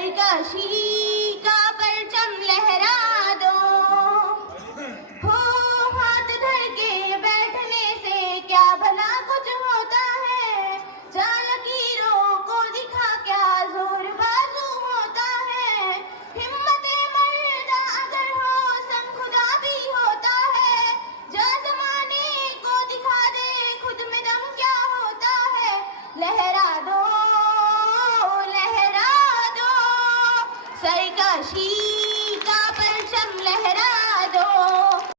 सरकशी का परचम लहरा दो, हो हाथ धर के बैठने से क्या भला कुछ होता है, जा लकीरों को दिखा क्या जोर बाजू होता है, हिम्मते मर्दा अगर हो संग खुदा भी होता है, जा जमाने को दिखा दे खुद में दम क्या होता है, लहरा दो सरकशी